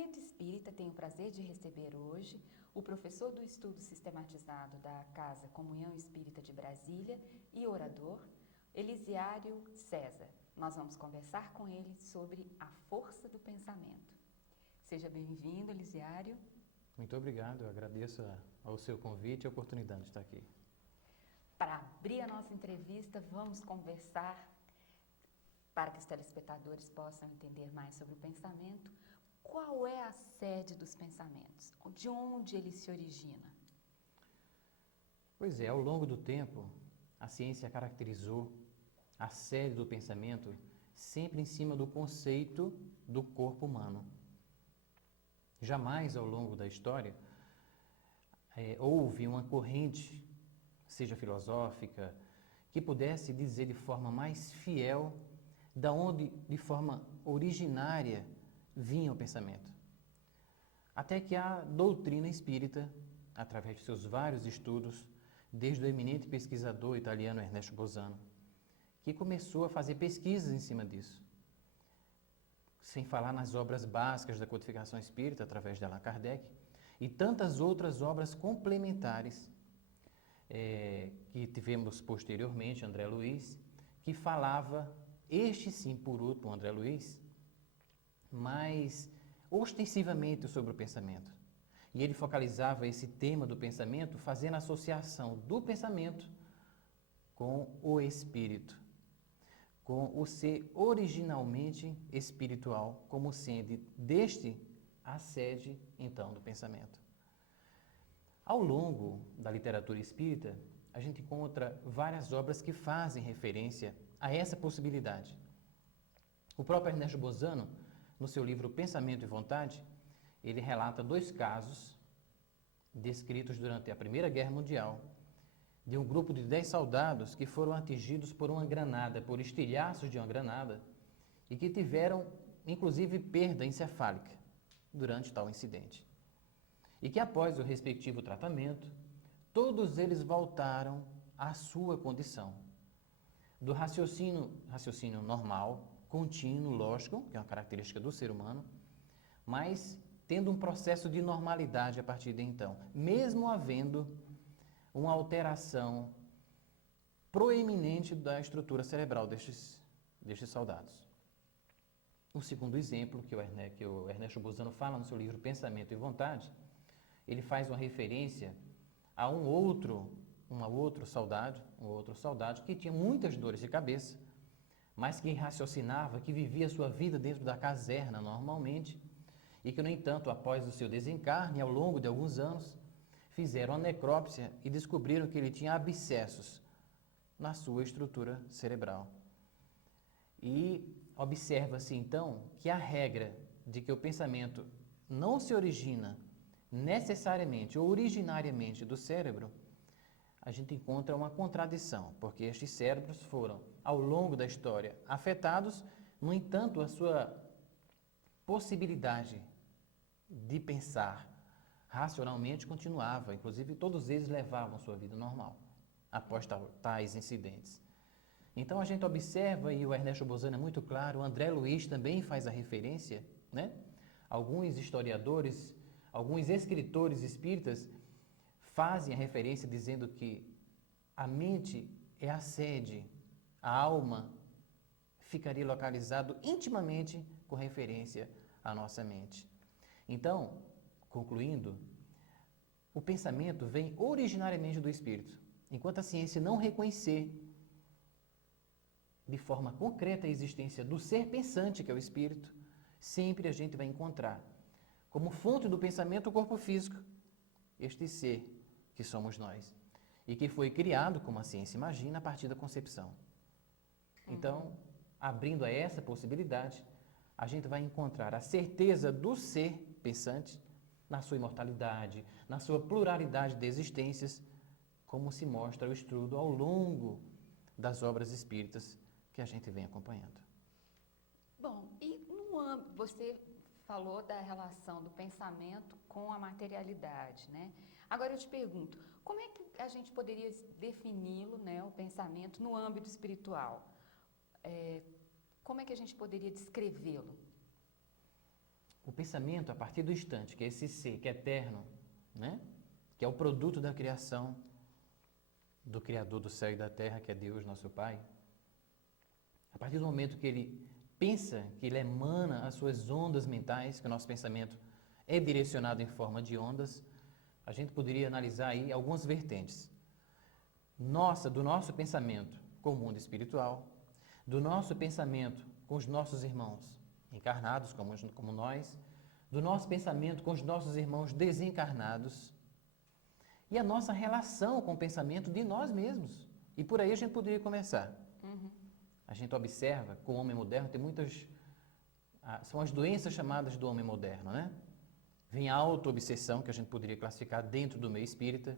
Momento Espírita tem o prazer de receber hoje o professor do estudo sistematizado da Casa Comunhão Espírita de Brasília e orador, Elisiário César. Nós vamos conversar com ele sobre a força do pensamento. Seja bem-vindo, Elisiário. Muito obrigado, eu agradeço ao seu convite e a oportunidade de estar aqui. Para abrir a nossa entrevista, vamos conversar, para que os telespectadores possam entender mais sobre o pensamento, qual é a sede dos pensamentos? De onde ele se origina? Pois é, ao longo do tempo, a ciência caracterizou a sede do pensamento sempre em cima do conceito do corpo humano. Jamais ao longo da história houve uma corrente, seja filosófica, que pudesse dizer de forma mais fiel da onde, de forma originária, vinha o pensamento. Até que a doutrina espírita, através de seus vários estudos, desde o eminente pesquisador italiano Ernesto Bolzano, que começou a fazer pesquisas em cima disso. Sem falar nas obras básicas da codificação espírita, através de Allan Kardec, e tantas outras obras complementares que tivemos posteriormente, André Luiz, que falava, este sim por último, André Luiz, mais ostensivamente sobre o pensamento. E ele focalizava esse tema do pensamento fazendo a associação do pensamento com o espírito, com o ser originalmente espiritual, como sendo deste a sede, então, do pensamento. Ao longo da literatura espírita, a gente encontra várias obras que fazem referência a essa possibilidade. O próprio Ernesto Bolzano, no seu livro Pensamento e Vontade, ele relata 2 casos descritos durante a Primeira Guerra Mundial, de um grupo de 10 soldados que foram atingidos por uma granada, por estilhaços de uma granada, e que tiveram, inclusive, perda encefálica durante tal incidente. E que após o respectivo tratamento, todos eles voltaram à sua condição do raciocínio normal, contínuo, lógico, que é uma característica do ser humano, mas tendo um processo de normalidade a partir de então, mesmo havendo uma alteração proeminente da estrutura cerebral destes soldados. O segundo exemplo que o Ernesto Bolzano fala no seu livro Pensamento e Vontade, ele faz uma referência a um outro soldado que tinha muitas dores de cabeça, mas que raciocinava, que vivia sua vida dentro da caserna normalmente, e que, no entanto, após o seu desencarne, ao longo de alguns anos, fizeram a necrópsia e descobriram que ele tinha abscessos na sua estrutura cerebral. E observa-se, então, que a regra de que o pensamento não se origina necessariamente ou originariamente do cérebro, a gente encontra uma contradição, porque estes cérebros foram, ao longo da história, afetados, no entanto, a sua possibilidade de pensar racionalmente continuava, inclusive todos eles levavam sua vida normal, após tais incidentes. Então a gente observa, e o Ernesto Bolzano é muito claro, o André Luiz também faz a referência, né? Alguns historiadores, alguns escritores espíritas fazem a referência dizendo que a mente é a sede, a alma ficaria localizado intimamente com referência à nossa mente. Então, concluindo, o pensamento vem originariamente do espírito. Enquanto a ciência não reconhecer de forma concreta a existência do ser pensante, que é o espírito, sempre a gente vai encontrar como fonte do pensamento o corpo físico, este ser que somos nós, e que foi criado, como a ciência imagina, a partir da concepção. Então, abrindo a essa possibilidade, a gente vai encontrar a certeza do ser pensante na sua imortalidade, na sua pluralidade de existências, como se mostra o estudo ao longo das obras espíritas que a gente vem acompanhando. Bom, e no âmbito, você falou da relação do pensamento com a materialidade, né? Agora eu te pergunto, como é que a gente poderia defini-lo, né, o pensamento, no âmbito espiritual? Como é que a gente poderia descrevê-lo? O pensamento, a partir do instante que esse ser, que é eterno, né? Que é o produto da criação do Criador do céu e da terra, que é Deus, nosso Pai, a partir do momento que ele pensa, que ele emana as suas ondas mentais, que o nosso pensamento é direcionado em forma de ondas, a gente poderia analisar aí algumas vertentes. Do nosso pensamento com o mundo espiritual, do nosso pensamento com os nossos irmãos encarnados como nós, do nosso pensamento com os nossos irmãos desencarnados e a nossa relação com o pensamento de nós mesmos. E por aí a gente poderia começar. A gente observa que o homem moderno tem muitas... São as doenças chamadas do homem moderno, né? Vem a auto-obsessão, que a gente poderia classificar dentro do meio espírita.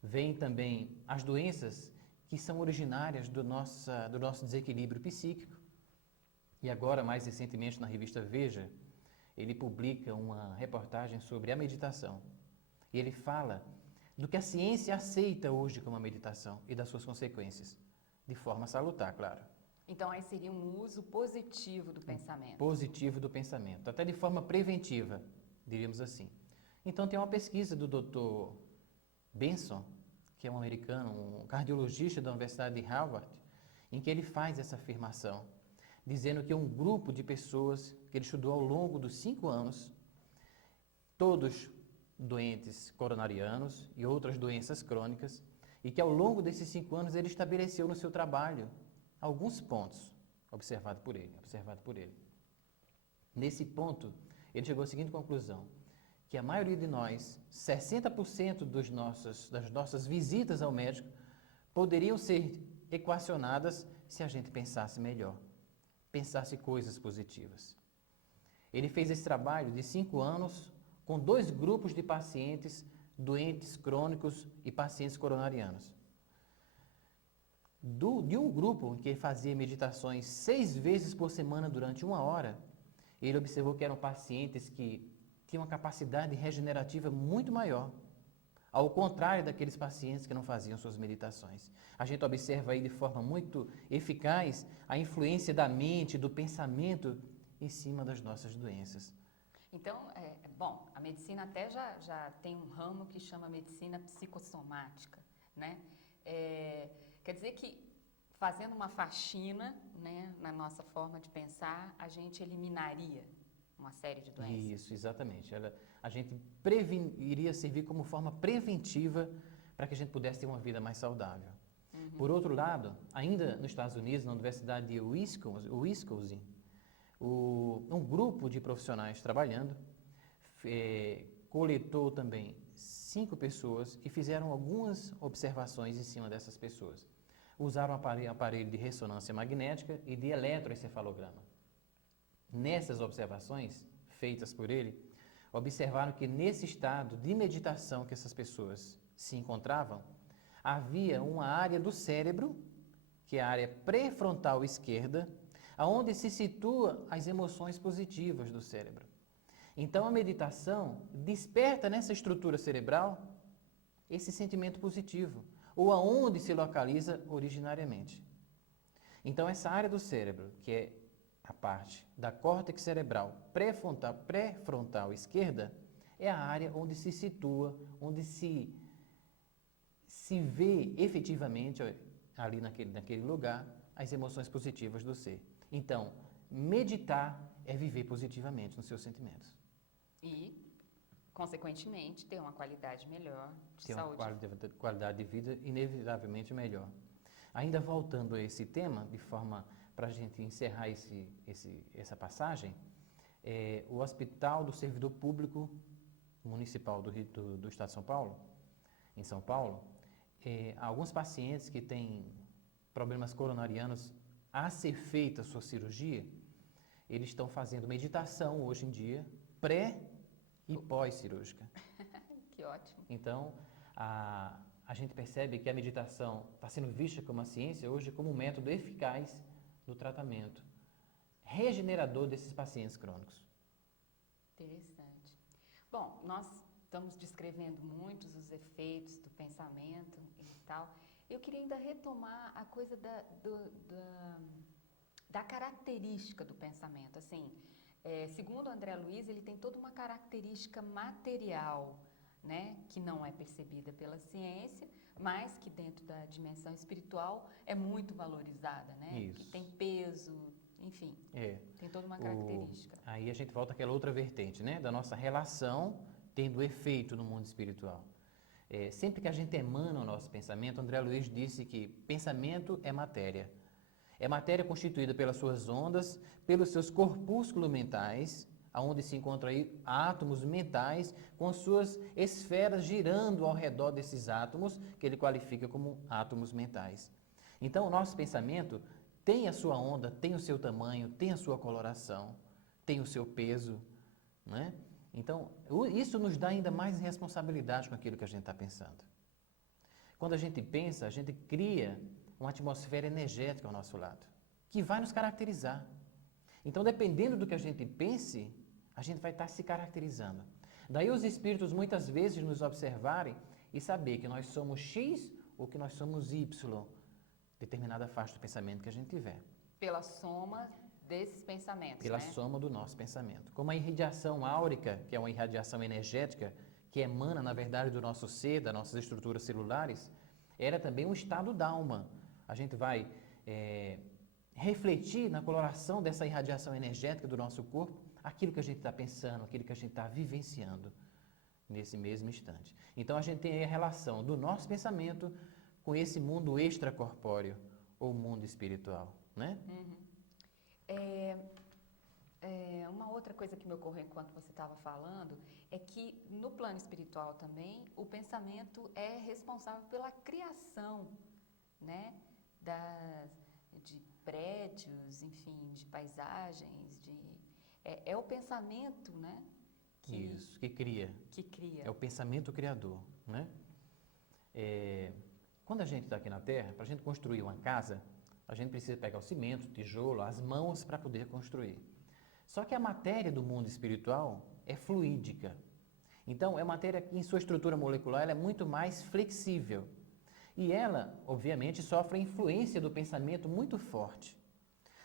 Vem também as doenças que são originárias do nosso desequilíbrio psíquico. E agora, mais recentemente, na revista Veja, ele publica uma reportagem sobre a meditação. E ele fala do que a ciência aceita hoje como a meditação e das suas consequências, de forma salutar, claro. Então, aí seria um uso positivo do pensamento. Positivo do pensamento, até de forma preventiva, diríamos assim. Então, tem uma pesquisa do Dr. Benson, que é um americano, um cardiologista da Universidade de Harvard, em que ele faz essa afirmação, dizendo que um grupo de pessoas que ele estudou ao longo dos 5 anos, todos doentes coronarianos e outras doenças crônicas, e que ao longo desses 5 anos ele estabeleceu no seu trabalho alguns pontos observado por ele. Nesse ponto, ele chegou à seguinte conclusão, que a maioria de nós, 60% das nossas visitas ao médico, poderiam ser equacionadas se a gente pensasse melhor, pensasse coisas positivas. Ele fez esse trabalho de 5 anos com 2 grupos de pacientes doentes crônicos e pacientes coronarianos. De um grupo em que ele fazia meditações 6 vezes por semana durante 1 hora, ele observou que eram pacientes que tinham uma capacidade regenerativa muito maior, ao contrário daqueles pacientes que não faziam suas meditações. A gente observa aí de forma muito eficaz a influência da mente, do pensamento em cima das nossas doenças. Então, bom, a medicina até já tem um ramo que chama medicina psicossomática, né? Quer dizer que, fazendo uma faxina, né, na nossa forma de pensar, a gente eliminaria uma série de doenças. Isso, exatamente. A gente iria servir como forma preventiva para que a gente pudesse ter uma vida mais saudável. Por outro lado, ainda nos Estados Unidos, na Universidade de Wisconsin, um grupo de profissionais trabalhando coletou também 5 pessoas e fizeram algumas observações em cima dessas pessoas. Usaram aparelho de ressonância magnética e de eletroencefalograma. Nessas observações feitas por ele, observaram que nesse estado de meditação que essas pessoas se encontravam, havia uma área do cérebro, que é a área pré-frontal esquerda, aonde se situa as emoções positivas do cérebro. Então a meditação desperta nessa estrutura cerebral esse sentimento positivo, ou aonde se localiza originariamente. Então essa área do cérebro, que é a parte da córtex cerebral pré-frontal esquerda, é a área onde se situa, onde se vê efetivamente ali naquele lugar as emoções positivas do ser. Então, meditar é viver positivamente nos seus sentimentos. E, consequentemente, ter uma qualidade melhor de ter saúde. Ter uma qualidade de vida inevitavelmente melhor. Ainda voltando a esse tema, de forma para a gente encerrar essa passagem, o Hospital do Servidor Público Municipal do Estado de São Paulo, em São Paulo, alguns pacientes que têm problemas coronarianos, a ser feita a sua cirurgia, eles estão fazendo meditação hoje em dia, pré e pós-cirúrgica. Que ótimo. Então, a gente percebe que a meditação está sendo vista como a ciência hoje como um método eficaz do tratamento regenerador desses pacientes crônicos. Interessante. Bom, nós estamos descrevendo muitos os efeitos do pensamento e tal. Eu queria ainda retomar a coisa da característica do pensamento. Assim, Segundo André Luiz, ele tem toda uma característica material, né, que não é percebida pela ciência, mas que dentro da dimensão espiritual é muito valorizada, né? Isso. Que tem peso, enfim, tem toda uma característica. Aí a gente volta àquela outra vertente, né? Da nossa relação tendo efeito no mundo espiritual. Sempre que a gente emana o nosso pensamento, André Luiz disse que pensamento é matéria. É matéria constituída pelas suas ondas, pelos seus corpúsculos mentais, onde se encontram aí átomos mentais com suas esferas girando ao redor desses átomos, que ele qualifica como átomos mentais. Então, o nosso pensamento tem a sua onda, tem o seu tamanho, tem a sua coloração, tem o seu peso, né? Então, isso nos dá ainda mais responsabilidade com aquilo que a gente está pensando. Quando a gente pensa, a gente cria uma atmosfera energética ao nosso lado, que vai nos caracterizar. Então, dependendo do que a gente pense, a gente vai estar se caracterizando. Daí os espíritos muitas vezes nos observarem e saber que nós somos X ou que nós somos Y, determinada faixa do pensamento que a gente tiver. Pela soma desses pensamentos, Pela né? soma do nosso pensamento. Como a irradiação áurica, que é uma irradiação energética, que emana, na verdade, do nosso ser, das nossas estruturas celulares, era também um estado d'alma. A gente vai refletir na coloração dessa irradiação energética do nosso corpo, aquilo que a gente está pensando, aquilo que a gente está vivenciando nesse mesmo instante. Então a gente tem a relação do nosso pensamento com esse mundo extracorpóreo, ou mundo espiritual, né? Uma outra coisa que me ocorreu enquanto você estava falando é que no plano espiritual também o pensamento é responsável pela criação, né? De prédios, enfim, de paisagens, é o pensamento, né? Isso, que cria. Que cria. É o pensamento criador, né? Quando a gente está aqui na Terra, para a gente construir uma casa, a gente precisa pegar o cimento, o tijolo, as mãos para poder construir. Só que a matéria do mundo espiritual é fluídica. Então, é matéria que em sua estrutura molecular ela é muito mais flexível. E ela, obviamente, sofre a influência do pensamento muito forte.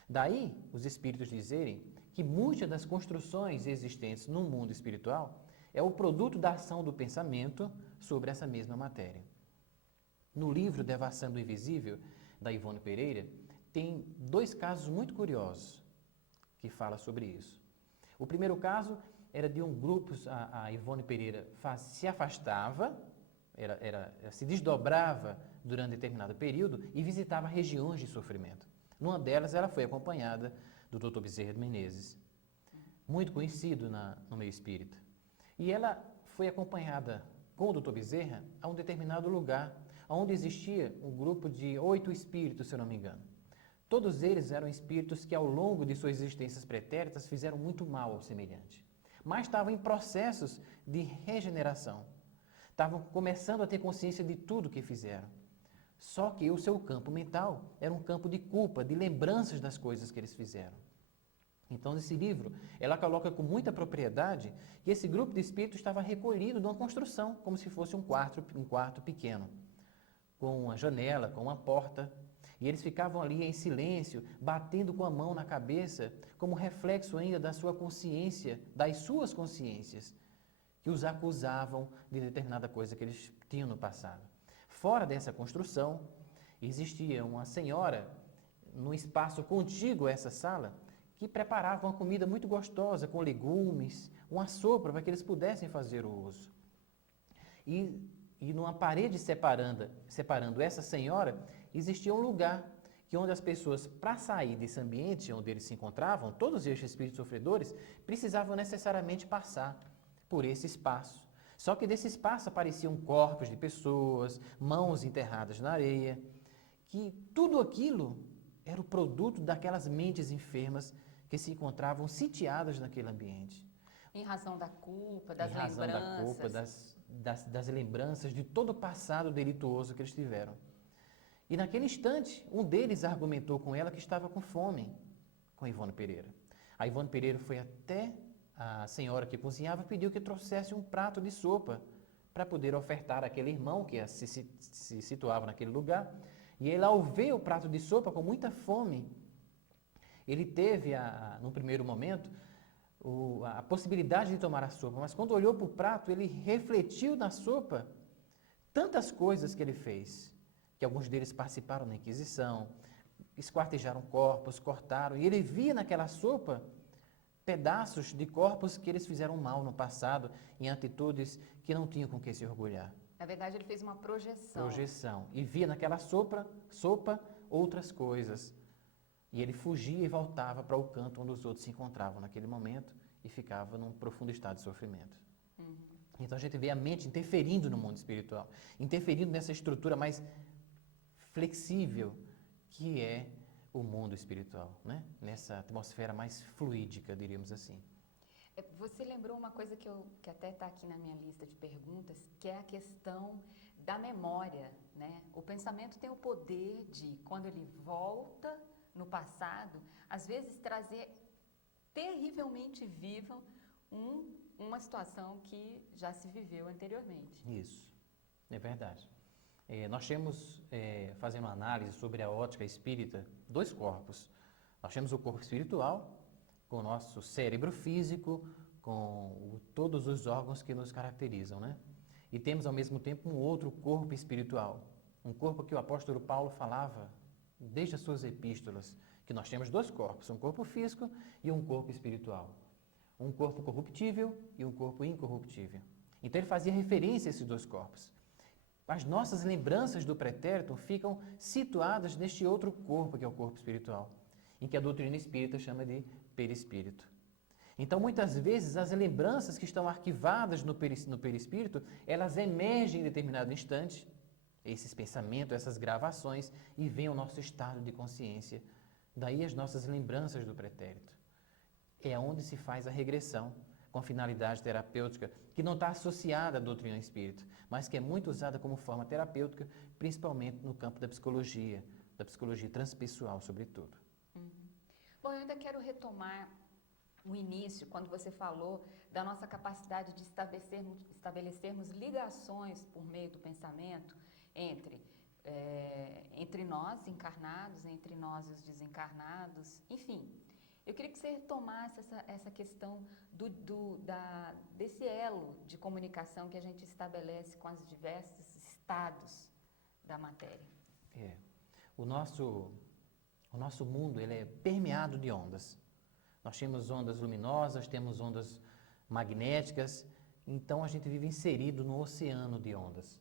Daí, os espíritos dizerem que muitas das construções existentes no mundo espiritual é o produto da ação do pensamento sobre essa mesma matéria. No livro Devassando o Invisível, da Ivone Pereira, tem 2 casos muito curiosos que fala sobre isso. O primeiro caso era de um grupo, a Ivone Pereira se afastava, se desdobrava durante determinado período e visitava regiões de sofrimento. Numa delas, ela foi acompanhada do Dr. Bezerra de Menezes, muito conhecido no meio espírita. E ela foi acompanhada com o Dr. Bezerra a um determinado lugar, onde existia um grupo de 8 espíritos, se eu não me engano. Todos eles eram espíritos que, ao longo de suas existências pretéritas, fizeram muito mal ao semelhante. Mas estavam em processos de regeneração. Estavam começando a ter consciência de tudo que fizeram. Só que o seu campo mental era um campo de culpa, de lembranças das coisas que eles fizeram. Então, nesse livro, ela coloca com muita propriedade que esse grupo de espíritos estava recolhido numa construção, como se fosse um quarto pequeno, com uma janela, com uma porta. E eles ficavam ali em silêncio, batendo com a mão na cabeça, como reflexo ainda da sua consciência, das suas consciências, que os acusavam de determinada coisa que eles tinham no passado. Fora dessa construção, existia uma senhora, num espaço contíguo a essa sala, que preparava uma comida muito gostosa, com legumes, uma sopa para que eles pudessem fazer o uso. E numa parede separando essa senhora, existia um lugar que onde as pessoas, para sair desse ambiente onde eles se encontravam, todos estes espíritos sofredores, precisavam necessariamente passar por esse espaço. Só que desse espaço apareciam corpos de pessoas, mãos enterradas na areia, que tudo aquilo era o produto daquelas mentes enfermas que se encontravam sitiadas naquele ambiente. Em razão da culpa, das lembranças. Em razão da culpa, das lembranças de todo o passado delituoso que eles tiveram. E naquele instante, um deles argumentou com ela que estava com fome, com a Ivone Pereira. A Ivone Pereira foi até a senhora que cozinhava e pediu que trouxesse um prato de sopa para poder ofertar àquele irmão que se situava naquele lugar. E ele, ao ver o prato de sopa com muita fome, ele teve, no primeiro momento, a possibilidade de tomar a sopa, mas quando olhou para o prato, ele refletiu na sopa tantas coisas que ele fez, que alguns deles participaram da Inquisição, esquartejaram corpos, cortaram, e ele via naquela sopa pedaços de corpos que eles fizeram mal no passado, em atitudes que não tinham com que se orgulhar. Na verdade, ele fez uma projeção. Projeção. E via naquela sopa outras coisas. E ele fugia e voltava para o canto onde os outros se encontravam naquele momento e ficava num profundo estado de sofrimento. Uhum. Então a gente vê a mente interferindo no mundo espiritual, interferindo nessa estrutura mais flexível que é o mundo espiritual, né? Nessa atmosfera mais fluídica, diríamos assim. Você lembrou uma coisa que até está aqui na minha lista de perguntas, que é a questão da memória, né? O pensamento tem o poder de, quando ele volta no passado, às vezes trazer terrivelmente viva uma situação que já se viveu anteriormente. Isso, é verdade. Nós temos, fazendo uma análise sobre a ótica espírita, dois corpos. Nós temos o corpo espiritual, com o nosso cérebro físico, com todos os órgãos que nos caracterizam, né? E temos, ao mesmo tempo, um outro corpo espiritual, um corpo que o apóstolo Paulo falava desde as suas epístolas, que nós temos dois corpos, um corpo físico e um corpo espiritual. Um corpo corruptível e um corpo incorruptível. Então ele fazia referência a esses dois corpos. As nossas lembranças do pretérito ficam situadas neste outro corpo, que é o corpo espiritual, em que a doutrina espírita chama de perispírito. Então, muitas vezes, as lembranças que estão arquivadas no perispírito, elas emergem em determinado instante, esses pensamentos, essas gravações, e vem ao nosso estado de consciência. Daí as nossas lembranças do pretérito. É onde se faz a regressão, com finalidade terapêutica, que não está associada à doutrina espírita, mas que é muito usada como forma terapêutica, principalmente no campo da psicologia transpessoal, sobretudo. Bom, eu ainda quero retomar o início, quando você falou da nossa capacidade de estabelecermos ligações por meio do pensamento entre nós encarnados, entre nós e os desencarnados, enfim. Eu queria que você retomasse essa questão desse elo de comunicação que a gente estabelece com os diversos estados da matéria. O nosso mundo ele é permeado de ondas. Nós temos ondas luminosas, temos ondas magnéticas, então a gente vive inserido no oceano de ondas.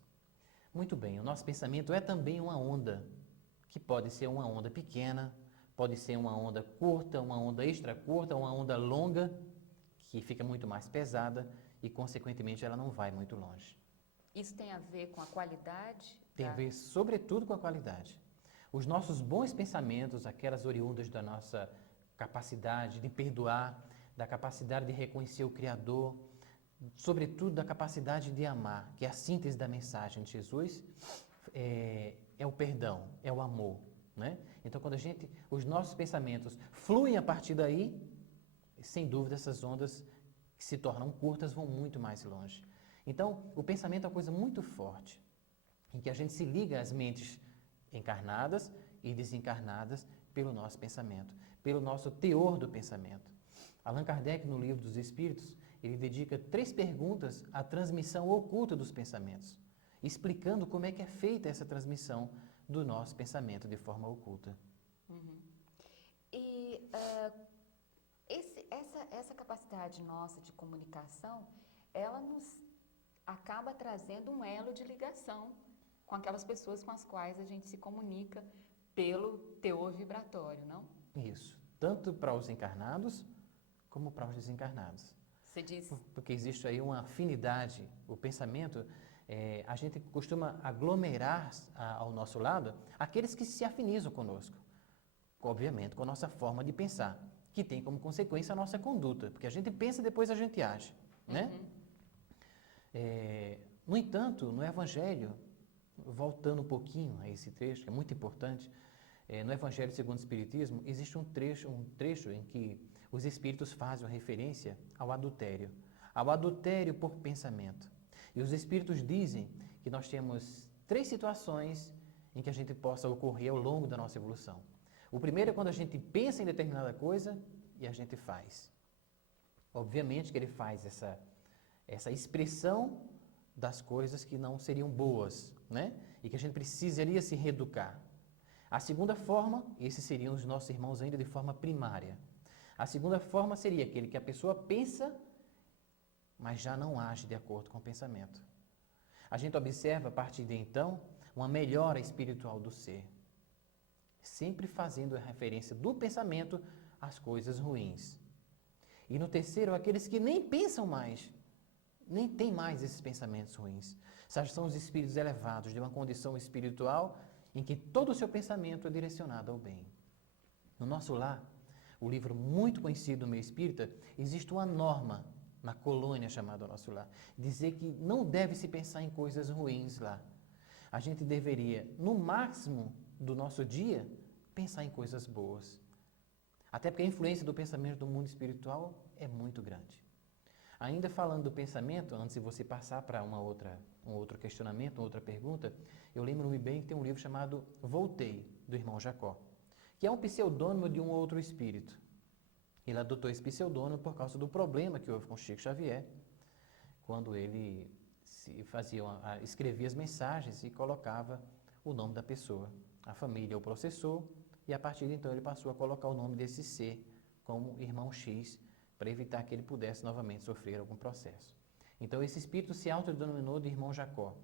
Muito bem, o nosso pensamento é também uma onda, que pode ser uma onda pequena, pode ser uma onda curta, uma onda extra curta, uma onda longa, que fica muito mais pesada e, consequentemente, ela não vai muito longe. Isso tem a ver com a qualidade? Tem a ver, sobretudo, com a qualidade. Os nossos bons pensamentos, aquelas oriundas da nossa capacidade de perdoar, da capacidade de reconhecer o Criador, sobretudo da capacidade de amar, que é a síntese da mensagem de Jesus, é o perdão, é o amor, né? Então, quando os nossos pensamentos fluem a partir daí, sem dúvida essas ondas que se tornam curtas vão muito mais longe. Então, o pensamento é uma coisa muito forte, em que a gente se liga às mentes encarnadas e desencarnadas pelo nosso pensamento, pelo nosso teor do pensamento. Allan Kardec, no Livro dos Espíritos, ele dedica 3 perguntas à transmissão oculta dos pensamentos, explicando como é que é feita essa transmissão do nosso pensamento de forma oculta. E essa capacidade nossa de comunicação, ela nos acaba trazendo um elo de ligação com aquelas pessoas com as quais a gente se comunica pelo teor vibratório, não? Isso, tanto para os encarnados como para os desencarnados. Você diz... Porque existe aí uma afinidade, o pensamento, a gente costuma aglomerar ao nosso lado aqueles que se afinizam conosco, obviamente com a nossa forma de pensar, que tem como consequência a nossa conduta, porque a gente pensa e depois a gente age, né? No entanto, no Evangelho, voltando um pouquinho a esse trecho, que é muito importante, no Evangelho segundo o Espiritismo, existe um trecho em que os Espíritos fazem uma referência ao adultério por pensamento. E os Espíritos dizem que nós temos 3 situações em que a gente possa ocorrer ao longo da nossa evolução. O primeiro é quando a gente pensa em determinada coisa e a gente faz. Obviamente que ele faz essa expressão das coisas que não seriam boas, né? E que a gente precisaria se reeducar. A segunda forma, esses seriam os nossos irmãos ainda de forma primária. A segunda forma seria aquele que a pessoa pensa, mas já não age de acordo com o pensamento. A gente observa, a partir de então, uma melhora espiritual do ser, sempre fazendo a referência do pensamento às coisas ruins. E no terceiro, aqueles que nem pensam mais, nem têm mais esses pensamentos ruins. São os espíritos elevados, de uma condição espiritual em que todo o seu pensamento é direcionado ao bem. No nosso lar, o livro muito conhecido do meio espírita, existe uma norma na colônia chamada Nosso Lar, dizer que não deve se pensar em coisas ruins lá. A gente deveria, no máximo do nosso dia, pensar em coisas boas. Até porque a influência do pensamento do mundo espiritual é muito grande. Ainda falando do pensamento, antes de você passar para um outro questionamento, uma outra pergunta, eu lembro-me bem que tem um livro chamado Voltei, do irmão Jacó, que é um pseudônimo de um outro espírito. Ele adotou esse pseudônimo por causa do problema que houve com Chico Xavier, quando ele escrevia as mensagens e colocava o nome da pessoa. A família o processou e a partir de então ele passou a colocar o nome desse ser como irmão X, para evitar que ele pudesse novamente sofrer algum processo. Então esse espírito se autodenominou de irmão Jacó.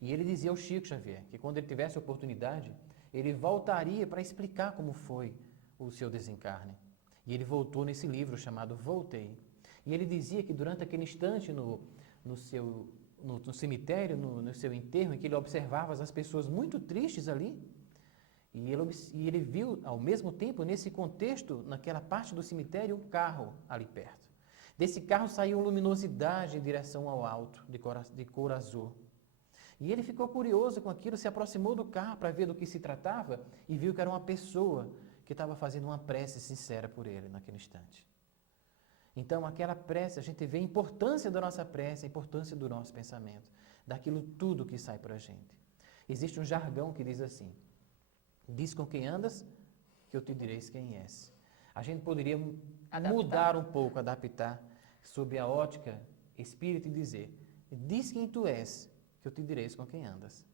E ele dizia ao Chico Xavier que quando ele tivesse oportunidade, ele voltaria para explicar como foi o seu desencarne. E ele voltou nesse livro chamado Voltei. E ele dizia que durante aquele instante no cemitério, no seu enterro, em que ele observava as pessoas muito tristes ali, e ele viu, ao mesmo tempo, nesse contexto, naquela parte do cemitério, um carro ali perto. Desse carro saiu luminosidade em direção ao alto, de cor azul. E ele ficou curioso com aquilo, se aproximou do carro para ver do que se tratava e viu que era uma pessoa que estava fazendo uma prece sincera por ele naquele instante. Então, aquela prece, a gente vê a importância da nossa prece, a importância do nosso pensamento, daquilo tudo que sai para a gente. Existe um jargão que diz assim: diz com quem andas, que eu te direis quem és. A gente poderia mudar um pouco, adaptar, sob a ótica espírita e dizer: diz quem tu és, que eu te direis com quem andas.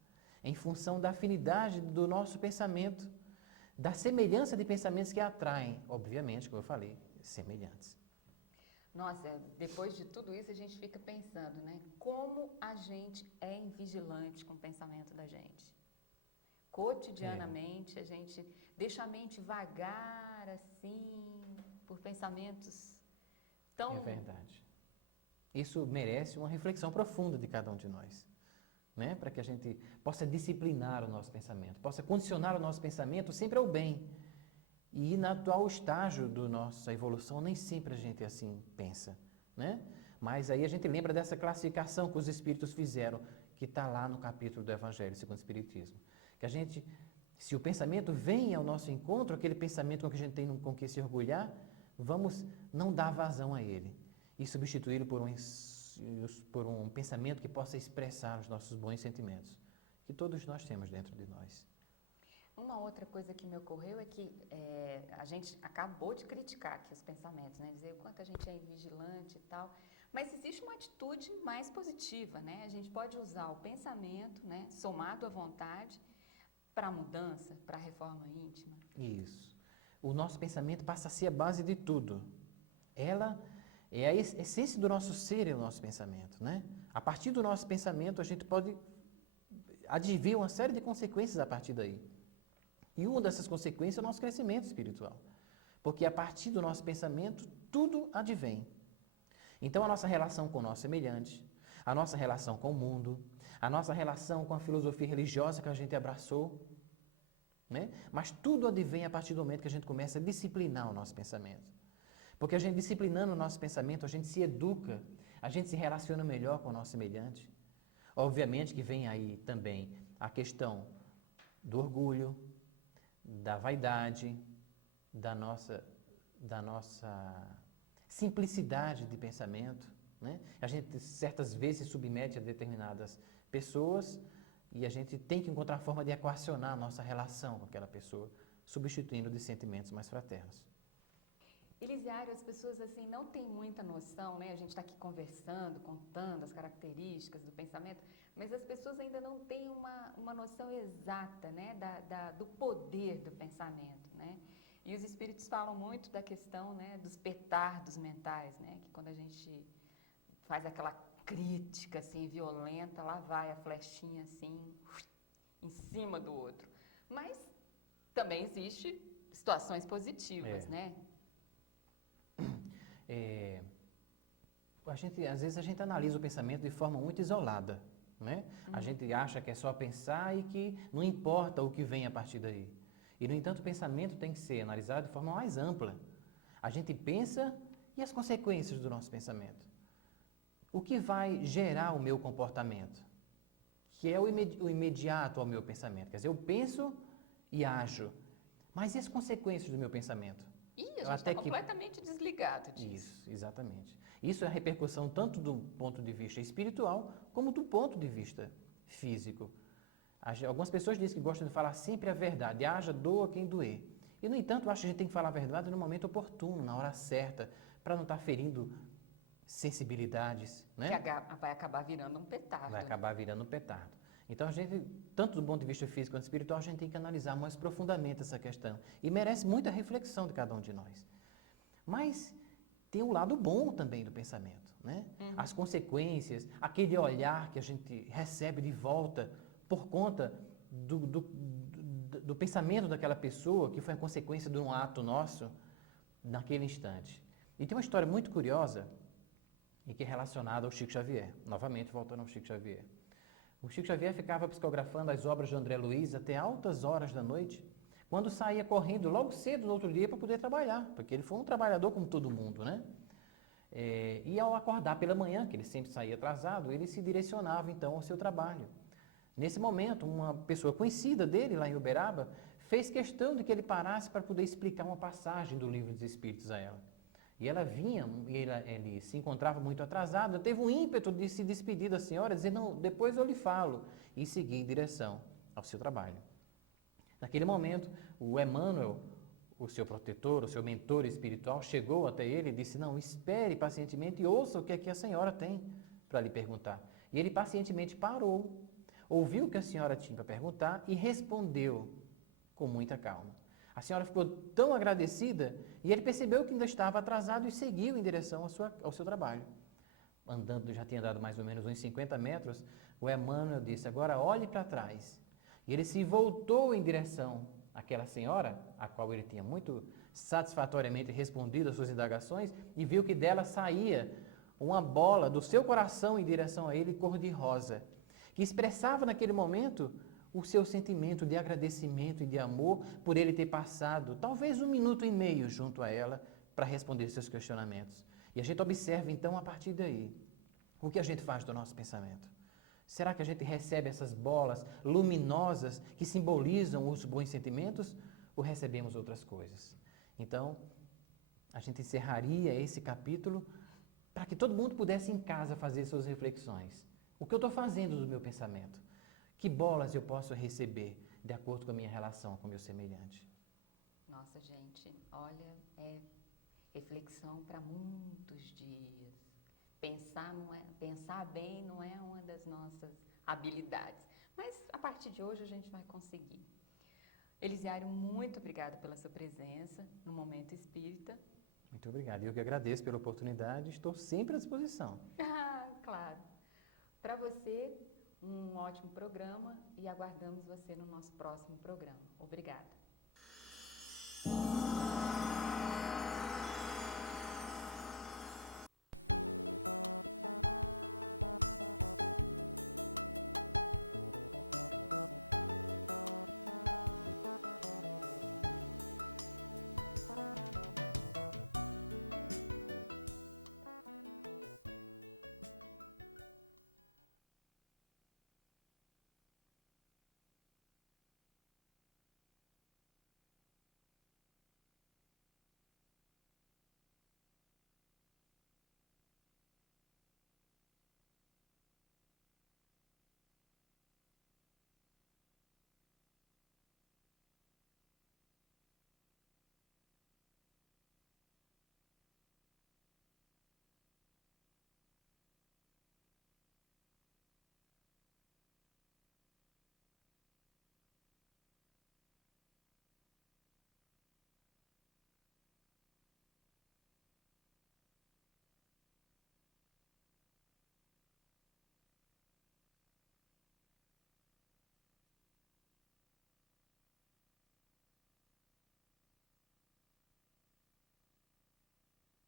Em função da afinidade do nosso pensamento, da semelhança de pensamentos que atraem, obviamente, como eu falei, semelhantes. Nossa, depois de tudo isso a gente fica pensando, né? Como a gente é invigilante com o pensamento da gente. Cotidianamente a gente deixa a mente vagar assim, por pensamentos tão... É verdade. Isso merece uma reflexão profunda de cada um de nós, né? Para que a gente possa disciplinar o nosso pensamento, possa condicionar o nosso pensamento sempre ao bem. E no atual estágio da nossa evolução, nem sempre a gente assim pensa, né? Mas aí a gente lembra dessa classificação que os Espíritos fizeram, que está lá no capítulo do Evangelho segundo o Espiritismo. Que a gente, se o pensamento vem ao nosso encontro, aquele pensamento com que a gente tem com que se orgulhar, vamos não dar vazão a ele e substituí-lo por um pensamento que possa expressar os nossos bons sentimentos, que todos nós temos dentro de nós. Uma outra coisa que me ocorreu é que a gente acabou de criticar aqui os pensamentos, né? Dizer o quanto a gente é invigilante e tal. Mas existe uma atitude mais positiva, né? A gente pode usar o pensamento, né, somado à vontade, para a mudança, para a reforma íntima. Isso. O nosso pensamento passa a ser a base de tudo. Ela é a essência do nosso ser, é o nosso pensamento, né? A partir do nosso pensamento, a gente pode advir uma série de consequências a partir daí. E uma dessas consequências é o nosso crescimento espiritual. Porque a partir do nosso pensamento, tudo advém. Então, a nossa relação com o nosso semelhante, a nossa relação com o mundo, a nossa relação com a filosofia religiosa que a gente abraçou, né? Mas tudo advém a partir do momento que a gente começa a disciplinar o nosso pensamento. Porque a gente disciplinando o nosso pensamento, a gente se educa, a gente se relaciona melhor com o nosso semelhante. Obviamente que vem aí também a questão do orgulho, da vaidade, da nossa simplicidade de pensamento, né? A gente certas vezes se submete a determinadas pessoas e a gente tem que encontrar forma de equacionar a nossa relação com aquela pessoa, substituindo de sentimentos mais fraternos. Elisiário, as pessoas assim não têm muita noção, né? A gente está aqui conversando, contando as características do pensamento, mas as pessoas ainda não têm uma noção exata, né? Do poder do pensamento, né? E os espíritos falam muito da questão, né? Dos petardos mentais, né? Que quando a gente faz aquela crítica assim violenta, lá vai a flechinha assim em cima do outro. Mas também existe situações positivas, né? Às vezes a gente analisa o pensamento de forma muito isolada, né? A gente acha que é só pensar e que não importa o que vem a partir daí. E, no entanto, o pensamento tem que ser analisado de forma mais ampla. A gente pensa e as consequências do nosso pensamento. O que vai gerar o meu comportamento? Que é o imediato ao meu pensamento. Quer dizer, eu penso e ajo. Mas e as consequências do meu pensamento? E a gente está completamente desligado disso. Isso, exatamente. Isso é a repercussão tanto do ponto de vista espiritual, como do ponto de vista físico. Algumas pessoas dizem que gostam de falar sempre a verdade, haja doa quem doer. E, no entanto, eu acho que a gente tem que falar a verdade no momento oportuno, na hora certa, para não estar ferindo sensibilidades, né? Que vai acabar virando um petardo. Vai acabar virando um petardo. Então, a gente, tanto do ponto de vista físico quanto espiritual, a gente tem que analisar mais profundamente essa questão. E merece muita reflexão de cada um de nós. Mas tem o lado bom também do pensamento, né? As consequências, aquele olhar que a gente recebe de volta por conta do pensamento daquela pessoa, que foi a consequência de um ato nosso naquele instante. E tem uma história muito curiosa e que é relacionada ao Chico Xavier. Novamente, voltando ao Chico Xavier. O Chico Xavier ficava psicografando as obras de André Luiz até altas horas da noite, quando saía correndo logo cedo no outro dia para poder trabalhar, porque ele foi um trabalhador como todo mundo, né? E ao acordar pela manhã, que ele sempre saía atrasado, ele se direcionava então ao seu trabalho. Nesse momento, uma pessoa conhecida dele lá em Uberaba fez questão de que ele parasse para poder explicar uma passagem do Livro dos Espíritos a ela. E ela vinha, ele se encontrava muito atrasado, teve um ímpeto de se despedir da senhora, dizer, não, depois eu lhe falo, e seguir em direção ao seu trabalho. Naquele momento, o Emmanuel, o seu protetor, o seu mentor espiritual, chegou até ele e disse, não, espere pacientemente e ouça o que é que a senhora tem para lhe perguntar. E ele pacientemente parou, ouviu o que a senhora tinha para perguntar e respondeu com muita calma. A senhora ficou tão agradecida e ele percebeu que ainda estava atrasado e seguiu em direção ao seu trabalho. Andando, já tinha dado mais ou menos uns 50 metros, o Emmanuel disse, agora olhe para trás. E ele se voltou em direção àquela senhora, a qual ele tinha muito satisfatoriamente respondido às suas indagações, e viu que dela saía uma bola do seu coração em direção a ele, cor-de-rosa, que expressava naquele momento o seu sentimento de agradecimento e de amor por ele ter passado talvez 1 minuto e meio junto a ela para responder seus questionamentos. E a gente observa então a partir daí o que a gente faz do nosso pensamento. Será que a gente recebe essas bolas luminosas que simbolizam os bons sentimentos ou recebemos outras coisas? Então, a gente encerraria esse capítulo para que todo mundo pudesse em casa fazer suas reflexões. O que eu estou fazendo do meu pensamento? Que bolas eu posso receber de acordo com a minha relação com o meu semelhante? Nossa, gente, olha, é reflexão para muitos dias. Pensar bem não é uma das nossas habilidades, mas a partir de hoje a gente vai conseguir. Elisiário, muito obrigada pela sua presença no Momento Espírita. Muito obrigado. Eu que agradeço pela oportunidade, estou sempre à disposição. Ah, claro. Para você, um ótimo programa e aguardamos você no nosso próximo programa. Obrigada.